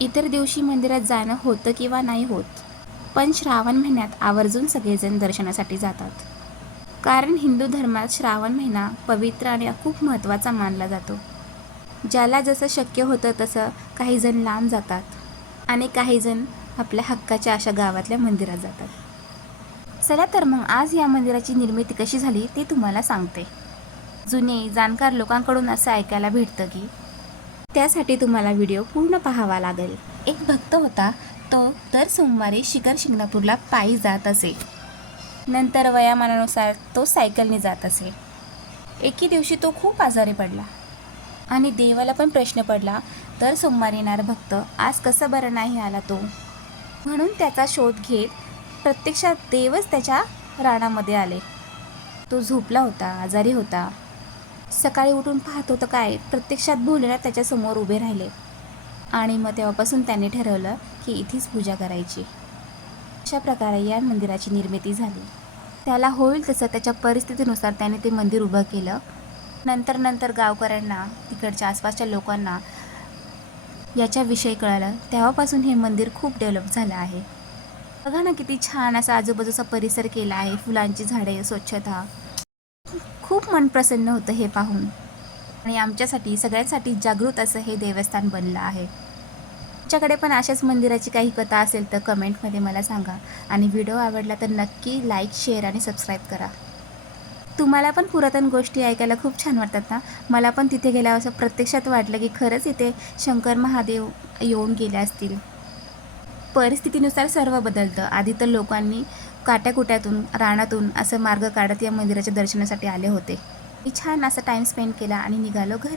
इतर दिवशी मंदिरात जाणं होतं किंवा नाही होत, पण श्रावण महिन्यात आवर्जून सगळेजण दर्शनासाठी जातात. कारण हिंदू धर्मात श्रावण महिना पवित्र आणि खूप महत्त्वाचा मानला जातो. ज्याला जसं शक्य होतं तसं काही जण लांब जातात आणि काही जण आपल्या हक्काच्या अशा गावातल्या मंदिरात जातात. चला तर मग आज या मंदिराची निर्मिती कशी झाली ते तुम्हाला सांगते. जुने जाणकार लोकांकडून असं ऐकायला भेटतं की त्यासाठी तुम्हाला व्हिडिओ पूर्ण पाहावा लागेल. एक भक्त होता, तो दर सोमवारी शिखर शिंगणापूरला पायी जात असे. नंतर वयामानानुसार तो सायकलने जात असे. एके दिवशी तो खूप आजारी पडला आणि देवाला पण प्रश्न पडला, दर सोमवारी येणारा भक्त आज कसं बरं नाही आला तो. म्हणून त्याचा शोध घेत प्रत्यक्षात देवच त्याच्या रानामध्ये आले. तो झोपला होता, आजारी होता. सकाळी उठून पाहत होतं काय, प्रत्यक्षात भोलेनाथ त्याच्यासमोर उभे राहिले. आणि मग तेव्हापासून त्यांनी ठरवलं की इथेच पूजा करायची. अशा प्रकारे या मंदिराची निर्मिती झाली. त्याला होईल तसं त्याच्या परिस्थितीनुसार त्याने ते मंदिर उभं केलं. नंतर गावकऱ्यांना, तिकडच्या आसपासच्या लोकांना याच्याविषयी कळालं. तेव्हापासून हे मंदिर खूप डेव्हलप झालं आहे. बघा ना किती छान असा आजूबाजूचा परिसर केला आहे. फुलांची झाडे, स्वच्छता, खूप मन प्रसन्न होतं हे पाहून. आणि आमच्यासाठी सगळ्यांसाठी जागृत असं हे देवस्थान बनलं आहे. तुमच्याकडे पण अशाच मंदिराची काही कथा असेल तर कमेंटमध्ये मला सांगा. आणि व्हिडिओ आवडला तर नक्की लाईक, शेअर आणि सबस्क्राईब करा. तुम्हाला पण पुरातन गोष्टी ऐकायला खूप छान वाटतात ना. मला पण तिथे गेल्यावर असं प्रत्यक्षात वाटलं की खरंच इथे शंकर महादेव येऊन गेले असतील. परिस्थितीनुसार सर्व बदलतं. आधी तर लोकांनी काट्याकुट्यातून, रानातून असं मार्ग काढत या मंदिराच्या दर्शनासाठी आले होते. मी छान असा टाईम स्पेंड केला आणि निघालो घरी.